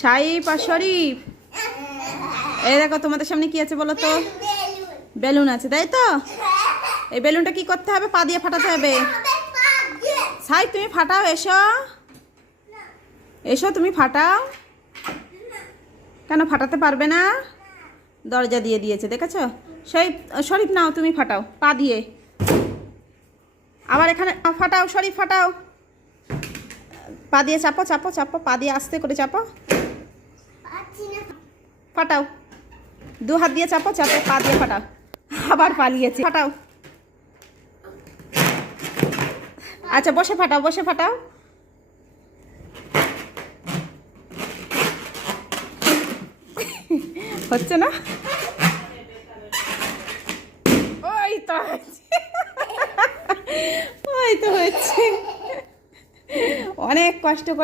সাইফ আর শরীফ, এই দেখো তোমাদের সামনে কি আছে বলো তো? বেলুন আছে, তাই তো? এই বেলুনটা কি করতে হবে? পা দিয়ে ফাটাতে হবে। সাইফ তুমি ফাটাও, এসো এসো, তুমি ফাটাও। কেন ফাটাতে পারবে না? দরজা দিয়ে দিয়েছে, দেখেছো? শরীফ নাও, তুমি ফাটাও পা দিয়ে। আবার এখানে ফাটাও, শরীফ ফাটাও। পা দিয়ে চাপো চাপো চাপো, পা দিয়ে আস্তে করে চাপো, ফাটাও। দু হাত দিয়ে চাপো চাপো, পা দিয়ে ফাটাও। আবার পালিয়েছে, ফাটাও। আচ্ছা বসে ফাটাও, বসে ফাটাও। হচ্ছে না? ওই তো ওই তো হচ্ছে। অনেক কষ্ট করে